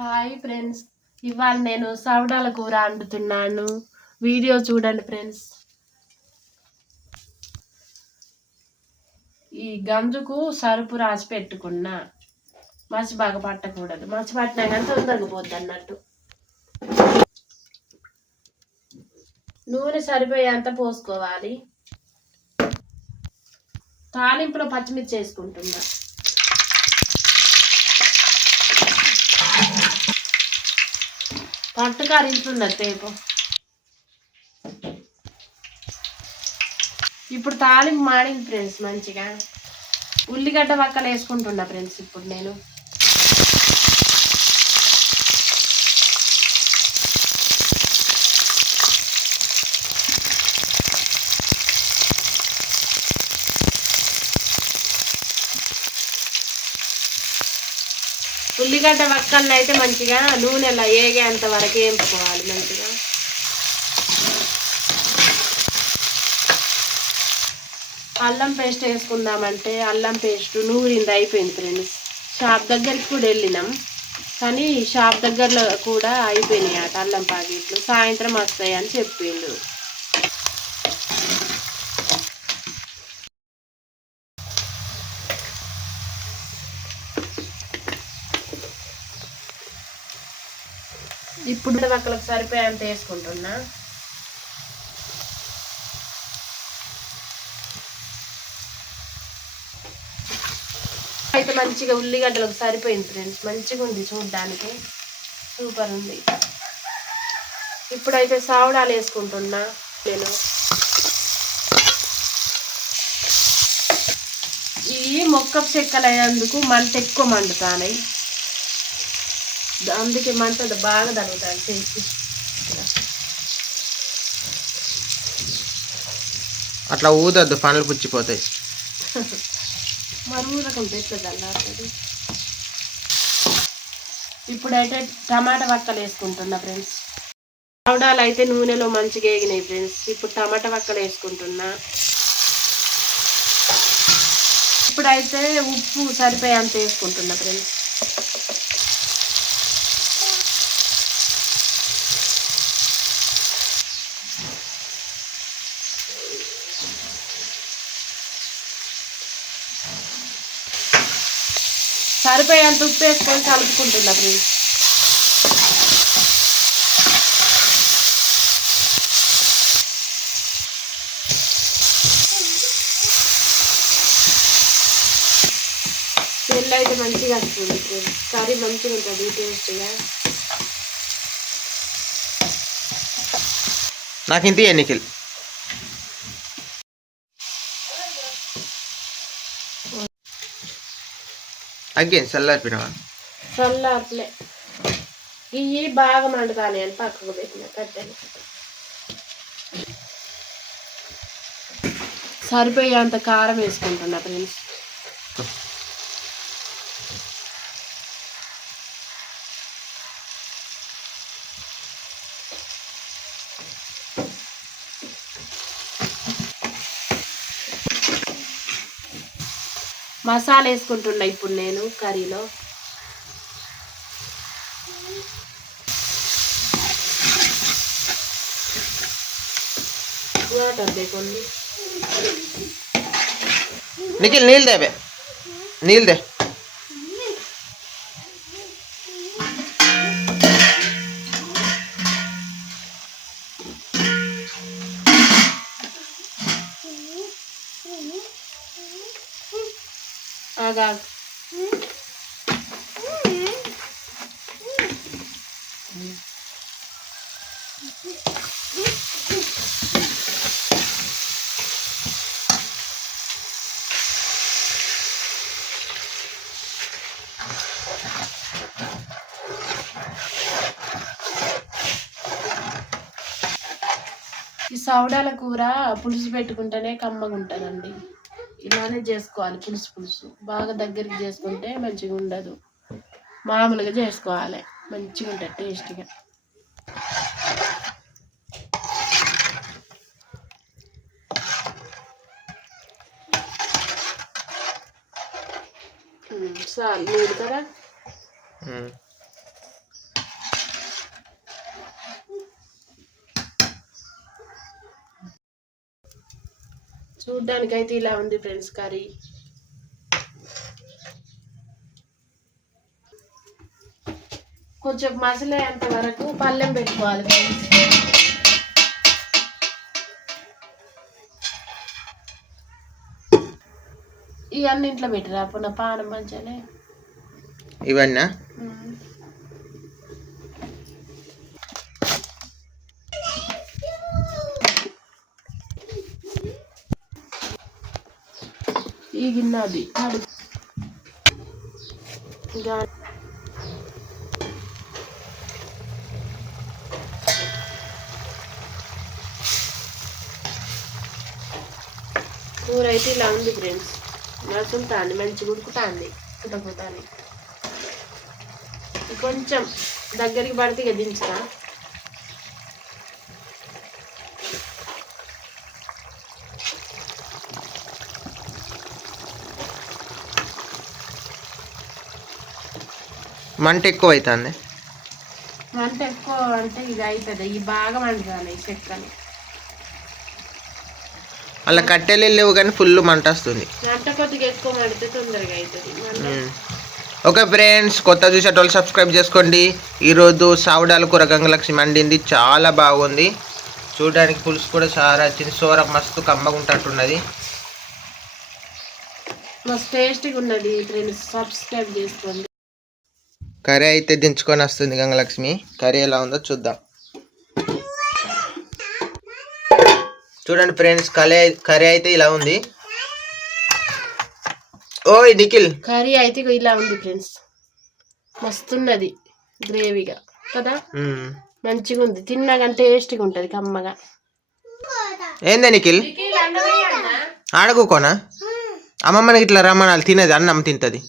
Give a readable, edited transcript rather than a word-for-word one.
Hi friends, ఇవాళ నేను సౌడాల కూర వండుతున్నాను. వీడియో చూడండి ఫ్రెండ్స్. ఈ గంజుకు సరుపు రాసి పెట్టుకున్నా. మసి బాగా పట్టకూడదు, మసి పట్టినా కానీ తొందరగా పోద్ది అన్నట్టు. నూనె సరిపోయేంత పోసుకోవాలి. తాలింపులో పచ్చిమిర్చి వేసుకుంటున్నా. పట్టు కరించున్నది తేపు. ఇప్పుడు తాలింపు మాడింది ఫ్రెండ్స్ మంచిగా. ఉల్లిగడ్డ వక్కలు వేసుకుంటున్నా ఫ్రెండ్స్. ఇప్పుడు నేను ఉల్లిగడ్డ వక్కలను అయితే మంచిగా నూనెలా ఏగేంత వరకు వేయించుకోవాలి మంచిగా. అల్లం పేస్ట్ వేసుకుందామంటే అల్లం పేస్ట్ నూరింది అయిపోయింది ఫ్రెండ్స్. షాప్ దగ్గరికి కూడా వెళ్ళినాం కానీ షాప్ దగ్గరలో కూడా అయిపోయినాయి అట అల్లం ప్యాకెట్లు. సాయంత్రం వస్తాయని చెప్పిండు. ఇప్పుడు వక్కలకు సరిపోయేంత వేసుకుంటున్నా. అయితే మంచిగా ఉల్లిగడ్డలకు సరిపోయింది ఫ్రెండ్స్. మంచిగా ఉంది చూడడానికి, సూపర్ ఉంది. ఇప్పుడైతే సావడాలు వేసుకుంటున్నా నేను. ఈ మొక్కపు చెక్కలు అయ్యేందుకు మంట ఎక్కువ మండుతాయి, అందుకే మంట బాగా తగ్గుతాయి చేసి. అట్లా ఊదద్దు, పనులు పుచ్చిపోతాయి. మరి ఊరకుంటే ఎట్లా చల్లారుతుంది. ఇప్పుడైతే టమాటా వక్కలు వేసుకుంటున్నా ఫ్రెండ్స్. సౌడాలు అయితే నూనెలో మంచిగా వేగినాయి ఫ్రెండ్స్. ఇప్పుడు టమాటా వక్కలు వేసుకుంటున్నా. ఇప్పుడైతే ఉప్పు సరిపోయేంత వేసుకుంటున్నా ఫ్రెండ్స్. సరిపోయేంత ఉప్పు వేసుకొని కలుపుకుంటున్నా ఫ్రెండ్స్. స్మెల్ అయితే మంచిగా వస్తుంది ఫ్రెండ్స్. కర్రీ మంచిగా ఉంటుంది టేస్ట్గా. నాకు ఇంత ఎన్నికలు అగ్గే చల్లారిపోయినావా? చల్లార్లే, ఇవి బాగా మండుతానే అని పక్కకు పెట్టిన కట్టెలు. సరిపోయేంత కారం వేసుకుంటున్నా ఫ్రెండ్స్. మసాలా వేసుకుంటున్నా ఇప్పుడు నేను కర్రీలో. వాటర్ లేకుండా నిఖిల్ నీళ్ళు దేవే, నీళ్ళు దే. ఆగా ఈ సౌడాల కూర పులుసు పెట్టుకుంటేనే కమ్మగా ఉంటుందండి. ఇలానే చేసుకోవాలి. పులుసు పులుసు బాగా దగ్గరికి చేసుకుంటే మంచిగా ఉండదు. మామూలుగా చేసుకోవాలి, మంచిగా ఉంటుంది టేస్ట్గా. చాలు నీళ్ళు కదా. చూడ్డానికైతే ఇలా ఉంది ఫ్రెండ్స్ కర్రీ. కొంచెం మసలేంత వరకు పళ్ళెం పెట్టుకోవాలి ఫ్రెండ్స్. ఇవన్నీ ఇంట్లో పెట్టిరా పునః పానం మంచిగానే ఇవన్నా ఈ గిన్నె అది కూర అయితే ఇలా ఉంది ఫ్రెండ్స్. మసులుతాంది, మంచిగా ఉడుకుతాంది, ఉడకుతాంది. కొంచెం దగ్గరికి పడితే ఇక దించుతా. మంట ఎక్కువ అవుతుంది. మంట ఎక్కువ అంటే ఇది అవుతుంది. ఇవి బాగా మండుతాయి చెక్కలు. అలా కట్టెలు లేవు కానీ ఫుల్ మంట వస్తుంది. మంట కొద్దిగా ఎక్కువ మండితే తొందరగా అవుతుంది. ఓకే ఫ్రెండ్స్, కొత్త చూసేటోళ్ళు సబ్స్క్రైబ్ చేసుకోండి. ఈరోజు సావుడాల కూర గంగలక్ష్మి మండింది, చాలా బాగుంది. చూడడానికి పులుసు కూడా చాలా వచ్చింది. సోర మస్తు కమ్మగా ఉంటున్నది, మస్తు టేస్టీగా ఉన్నది ఫ్రెండ్స్. సబ్స్క్రైబ్ చేసుకోండి. కర్రీ అయితే దించుకొని వస్తుంది గంగలక్ష్మి. కర్రీ ఎలా ఉందో చూద్దాం. చూడండి ఫ్రెండ్స్, కర్రీ అయితే ఇలా ఉంది. ఓయ్ నిఖిల్, కర్రీ అయితే ఇలా ఉంది ఫ్రెండ్స్. మస్తున్నది గ్రేవీగా కదా, మంచిగా ఉంది. తిన్నాగా టేస్టీగా ఉంటుంది, కమ్మగా. ఏందా నిఖిల్ ఆడకోనా? అమ్మమ్మకి ఇట్లా రమ్మనాలి, తినేది అన్నం తింటది.